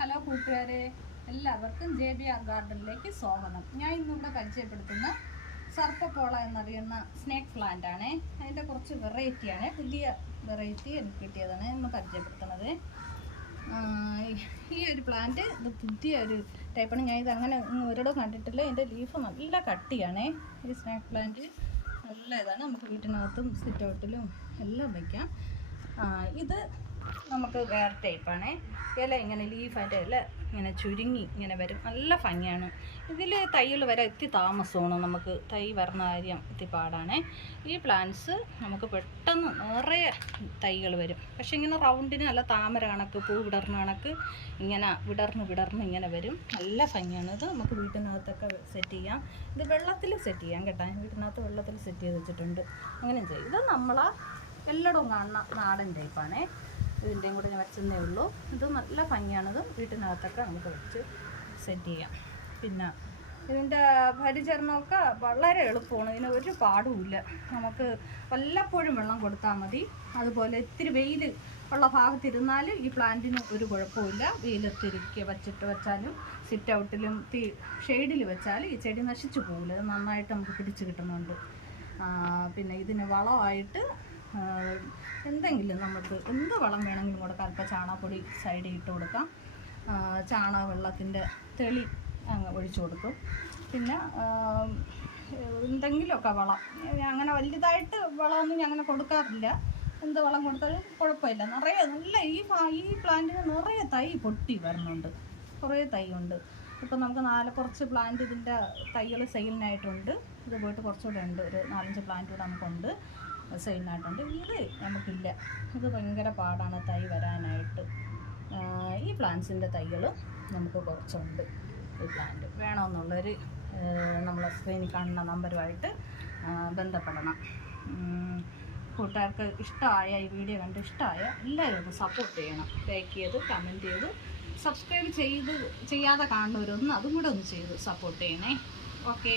Hello കൂട്ടുകാരെ, എല്ലാവർക്കും JBR ഗാർഡനിലേക്ക് സ്വാഗതം. ഞാൻ ഇന്നിവിടെ പരിചയപ്പെടുത്തുന്ന സർപ്പപ്പോള എന്നറിയുന്ന സ്നേക്ക് പ്ലാന്റ് ആണ്. അതിൻ്റെ കുറച്ച് വെറൈറ്റിയാണ്, പുതിയ വെറൈറ്റി എനിക്ക് കിട്ടിയതാണ് ഇന്ന് പരിചയപ്പെടുത്തുന്നത്. ഈ ഒരു പ്ലാന്റ് ഇത് പുതിയ ഒരു ടൈപ്പാണ്. ഞാൻ ഇത് അങ്ങനെ ഒരിടവും കണ്ടിട്ടില്ല. ഇതിൻ്റെ ലീഫ് നല്ല കട്ടിയാണ്. ഈ സ്നേക്ക് പ്ലാന്റ് നല്ല ഇതാണ്, നമുക്ക് വീട്ടിനകത്തും സിറ്റ് ഔട്ടിലും എല്ലാം വയ്ക്കാം. ഇത് നമുക്ക് വേറെ ടൈപ്പാണ്. ഇല ഇങ്ങനെ ലീഫായിട്ട് ഇല ഇങ്ങനെ ചുരുങ്ങി ഇങ്ങനെ വരും, നല്ല ഭംഗിയാണ്. ഇതിൽ തൈകൾ വരെ എത്തി താമസമാണ്, നമുക്ക് തൈ വരുന്ന കാര്യം എത്തി പാടാണ്. ഈ പ്ലാന്റ്സ് നമുക്ക് പെട്ടെന്ന് നിറയെ തൈകൾ വരും. പക്ഷേ ഇങ്ങനെ റൗണ്ടിന് നല്ല താമര കണക്ക്, പൂ വിടർന്ന കണക്ക് ഇങ്ങനെ വിടർന്ന് ഇങ്ങനെ വരും, നല്ല ഭംഗിയാണ്. ഇത് നമുക്ക് വീട്ടിനകത്തൊക്കെ സെറ്റ് ചെയ്യാം. ഇത് വെള്ളത്തിൽ സെറ്റ് ചെയ്യാം കേട്ടോ. വീട്ടിനകത്ത് വെള്ളത്തിൽ സെറ്റ് ചെയ്ത് വെച്ചിട്ടുണ്ട്, അങ്ങനെ ചെയ്യും. ഇത് നമ്മളാ എല്ലായിടവും കാണുന്ന നാടൻ ടൈപ്പാണ്. ഇതിൻ്റെയും കൂടെ ഞാൻ വെച്ചതേ ഉള്ളൂ. ഇത് നല്ല ഭംഗിയാണിത്, വീട്ടിനകത്തൊക്കെ നമുക്ക് വെച്ച് സെറ്റ് ചെയ്യാം. പിന്നെ ഇതിൻ്റെ പരിചരണമൊക്കെ വളരെ എളുപ്പമാണ്, ഇതിന് ഒരു പാടുമില്ല. നമുക്ക് വല്ലപ്പോഴും വെള്ളം കൊടുത്താൽ മതി. അതുപോലെ ഇത്തിരി വെയിൽ ഉള്ള ഭാഗത്തിരുന്നാൽ ഈ പ്ലാന്റിന് ഒരു കുഴപ്പമില്ല. വെയിലത്തിരിക്കുക വെച്ചാലും സിറ്റ് ഔട്ടിലും ഷെയ്ഡിൽ വെച്ചാൽ ഈ ചെടി നശിച്ചു പോകില്ല. ഇത് നന്നായിട്ട് നമുക്ക് പിടിച്ച് കിട്ടുന്നുണ്ട്. പിന്നെ ഇതിന് വളമായിട്ട് എന്തെങ്കിലും നമുക്ക് എന്ത് വളം വേണമെങ്കിലും കൊടുക്കാം. അല്പം ചാണകപ്പൊടി സൈഡിൽ ഇട്ട് കൊടുക്കാം. ചാണക വെള്ളത്തിൻ്റെ തെളി അങ്ങ് ഒഴിച്ചു കൊടുക്കും. പിന്നെ എന്തെങ്കിലുമൊക്കെ വളം, അങ്ങനെ വലുതായിട്ട് വളമൊന്നും ഞാൻ അങ്ങനെ കൊടുക്കാറില്ല. എന്ത് വളം കൊടുത്താലും കുഴപ്പമില്ല. നിറയെ നല്ല ഈ പ്ലാന്റിന് നിറയെ തൈ പൊട്ടി വരുന്നുണ്ട്, കുറേ തൈ ഉണ്ട്. ഇപ്പം നമുക്ക് കുറച്ച് പ്ലാന്റ് ഇതിൻ്റെ തൈകൾ സെയിലിനായിട്ടുണ്ട്. ഇത് പോയിട്ട് കുറച്ചുകൂടെ ഉണ്ട്, ഒരു 4-5 പ്ലാന്റ് കൂടെ നമുക്കുണ്ട് സെയിലിനായിട്ടുണ്ട്. ഇത് നമുക്കില്ല, ഇത് ഭയങ്കര പാടാണ് തൈ വരാനായിട്ട്. ഈ പ്ലാന്റ്സിൻ്റെ തൈകൾ നമുക്ക് കുറച്ചുണ്ട്. ഈ പ്ലാന്റ് വേണമെന്നുള്ളൊരു നമ്മളെ സ്ക്രീനിൽ കാണുന്ന നമ്പറുമായിട്ട് ബന്ധപ്പെടണം. കൂട്ടുകാർക്ക് ഇഷ്ടമായ ഈ വീഡിയോ കണ്ട് ഇഷ്ടമായ എല്ലാവരും ഒന്ന് സപ്പോർട്ട് ചെയ്യണം. ലൈക്ക് ചെയ്ത് കമൻറ്റ് ചെയ്ത് സബ്സ്ക്രൈബ് ചെയ്യാതെ കാണുന്നവരൊന്ന് അതും കൂടെ ഒന്ന് ചെയ്ത് സപ്പോർട്ട് ചെയ്യണേ. ഓക്കെ.